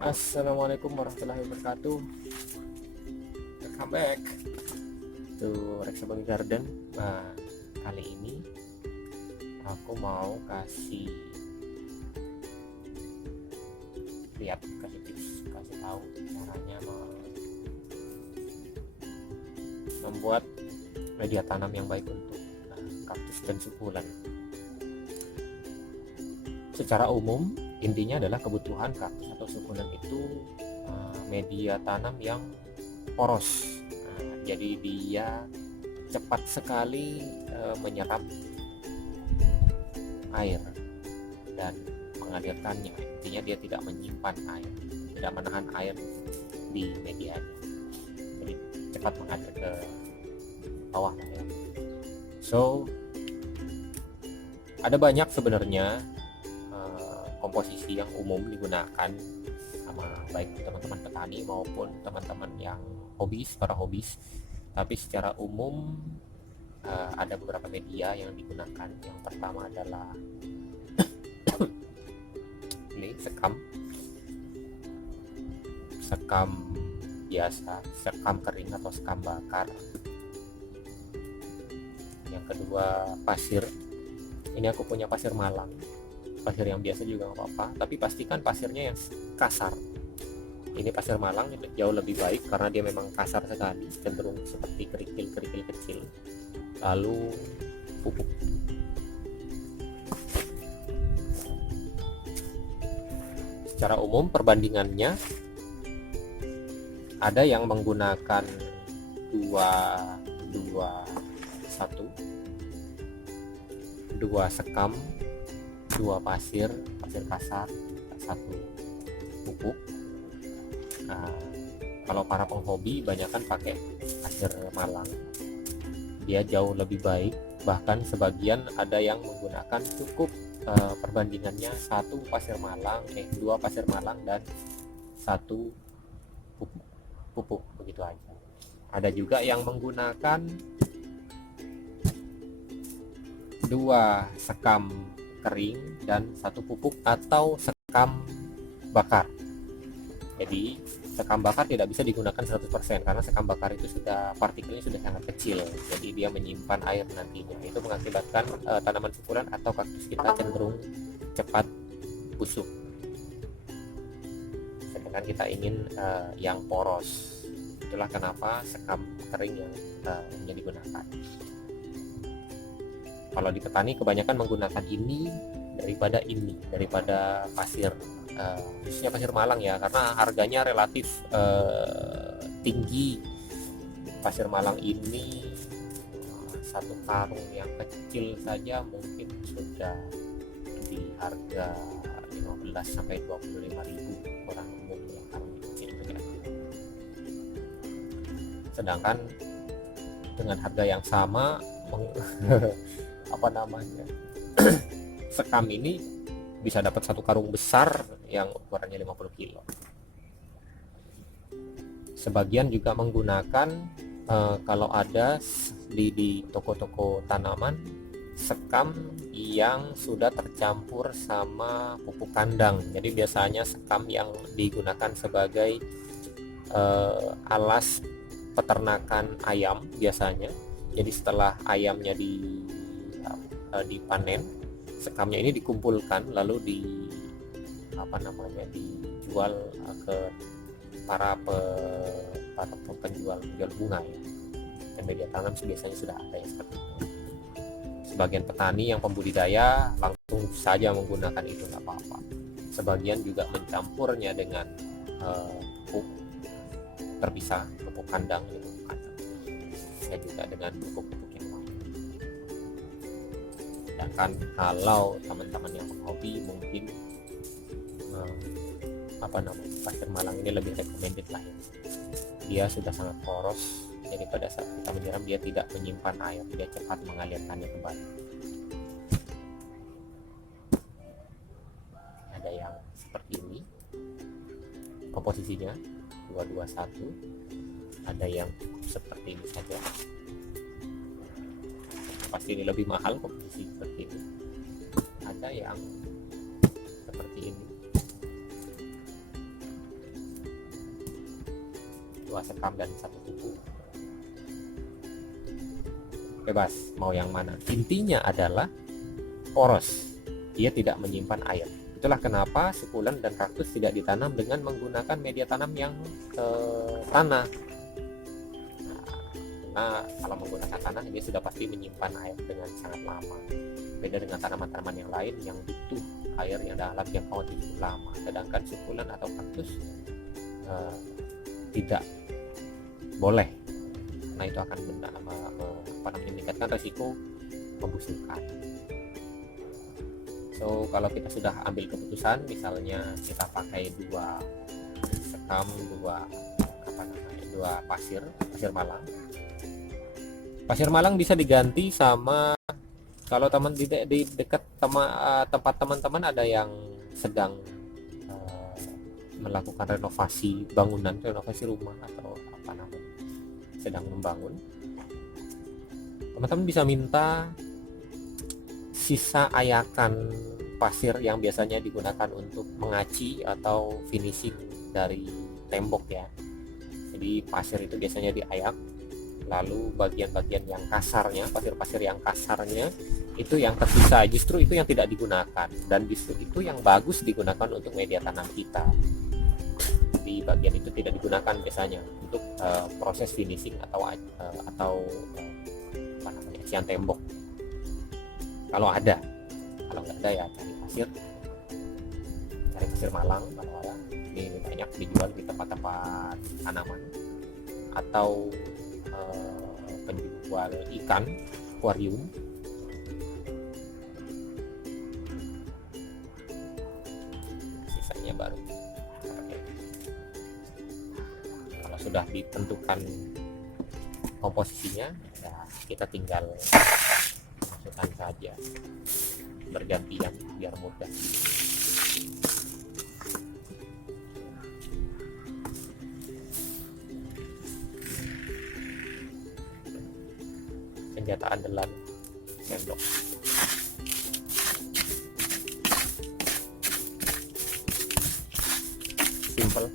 Assalamualaikum warahmatullahi wabarakatuh. Welcome back to Rexabang Garden. Nah, kali ini aku mau kasih tips, kasih tahu caranya membuat media tanam yang baik untuk kaktus dan sukulen. Secara umum, intinya adalah kebutuhan kaktus atau sukulen itu media tanam yang poros. Jadi dia cepat sekali menyerap air dan mengalirkannya. Intinya dia tidak menyimpan air, tidak menahan air di medianya. Jadi cepat mengalir ke bawah ya. So ada banyak sebenarnya komposisi yang umum digunakan sama baik teman-teman petani maupun teman-teman yang para hobis. Tapi secara umum ada beberapa media yang digunakan. Yang pertama adalah ini sekam biasa, sekam kering atau sekam bakar. Yang kedua pasir. Ini aku punya pasir Malang. Pasir yang biasa juga nggak apa-apa, tapi pastikan pasirnya yang kasar. Ini pasir Malang jauh lebih baik karena dia memang kasar sekali, cenderung seperti kerikil-kerikil kecil. Lalu pupuk. Secara umum perbandingannya ada yang menggunakan 2 sekam, 2 pasir kasar, 1 pupuk. Nah, kalau para penghobi banyakkan pakai pasir Malang, dia jauh lebih baik. Bahkan sebagian ada yang menggunakan cukup perbandingannya 2 pasir Malang dan 1 pupuk begitu aja. Ada juga yang menggunakan 2 sekam kering dan 1 pupuk atau sekam bakar. Jadi sekam bakar tidak bisa digunakan 100% karena sekam bakar itu partikelnya sudah sangat kecil, jadi dia menyimpan air nantinya. Itu mengakibatkan tanaman sukulen atau kaktus kita cenderung cepat busuk, sedangkan kita ingin yang poros. Itulah kenapa sekam kering yang digunakan. Kalau di petani kebanyakan menggunakan ini daripada pasir, khususnya pasir Malang ya, karena harganya relatif tinggi. Pasir Malang ini 1 karung yang kecil saja mungkin sudah di harga 15 sampai 25.000 orang umum yang karung kecil ya. Sedangkan dengan harga yang sama sekam ini bisa dapat 1 karung besar yang ukurannya 50 kilo. Sebagian juga menggunakan kalau ada di toko-toko tanaman, sekam yang sudah tercampur sama pupuk kandang. Jadi biasanya sekam yang digunakan sebagai alas peternakan ayam biasanya. Jadi setelah ayamnya dipanen, sekamnya ini dikumpulkan lalu dijual ke para penjual bunga ya. Dan media tanam biasanya sudah ada yang seperti itu. Sebagian petani yang pembudidaya langsung saja menggunakan itu, nggak apa-apa. Sebagian juga mencampurnya dengan pupuk terpisah, pupuk kandang ya, juga dengan pupuk-pupuk yang lain. Sedangkan kalau teman-teman yang hobi mungkin pasir Malang ini lebih recommended lah ya. Dia sudah sangat poros, jadi pada saat kita menyiram dia tidak menyimpan air, dia cepat mengalirkannya kembali. Ada yang seperti ini komposisinya 221, ada yang seperti ini saja. Pasti ini lebih mahal komposisi seperti ini. Ada yang seperti ini. 2 sekam dan 1 kuku, bebas mau yang mana. Intinya adalah poros, dia tidak menyimpan air. Itulah kenapa sukulen dan kaktus tidak ditanam dengan menggunakan media tanam yang tanah. Nah, kalau menggunakan tanah dia sudah pasti menyimpan air dengan sangat lama. Beda dengan tanaman-tanaman yang lain yang butuh air yang dalam jangkauan cukup lama. Sedangkan sukulen atau kaktus tidak boleh, karena itu akan meningkatkan resiko membusukkan. So kalau kita sudah ambil keputusan, misalnya kita pakai 2 sekam, 2 pasir malang. Pasir malang bisa diganti sama, kalau teman di dekat tempat teman-teman ada yang sedang melakukan renovasi bangunan, renovasi rumah atau sedang membangun, teman-teman bisa minta sisa ayakan pasir yang biasanya digunakan untuk mengaci atau finishing dari tembok ya. Jadi pasir itu biasanya diayak, lalu bagian-bagian yang kasarnya, pasir-pasir yang kasarnya itu yang tersisa, justru itu yang tidak digunakan, dan justru itu yang bagus digunakan untuk media tanam kita. Di bagian itu tidak digunakan biasanya untuk proses finishing atau acian tembok. Kalau ada, kalau nggak ada ya cari pasir malang. Kalau ada, ini banyak dijual di tempat-tempat tanaman atau penjual ikan, akuarium. Sisanya baru. Kalau sudah ditentukan komposisinya, ya kita tinggal masukkan saja bergantian biar mudah. Senjata andalan sendok. Simple.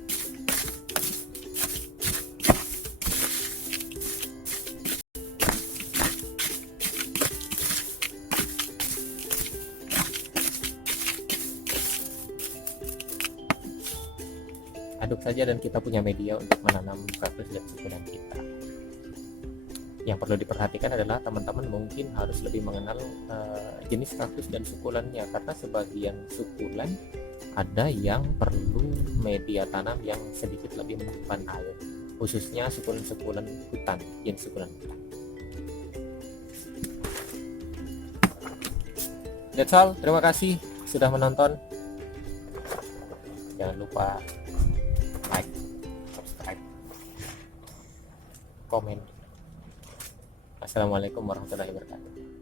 Aduk saja dan kita punya media untuk menanam kaktus dan sukulen kita. Yang perlu diperhatikan adalah teman-teman mungkin harus lebih mengenal jenis kaktus dan sukulennya, karena sebagian sukulen ada yang perlu media tanam yang sedikit lebih menyimpan air, khususnya sukulen-sukulen hutan, jenis sukulen hutan. That's all, terima kasih sudah menonton. Jangan lupa like, subscribe, komen. Assalamualaikum warahmatullahi wabarakatuh.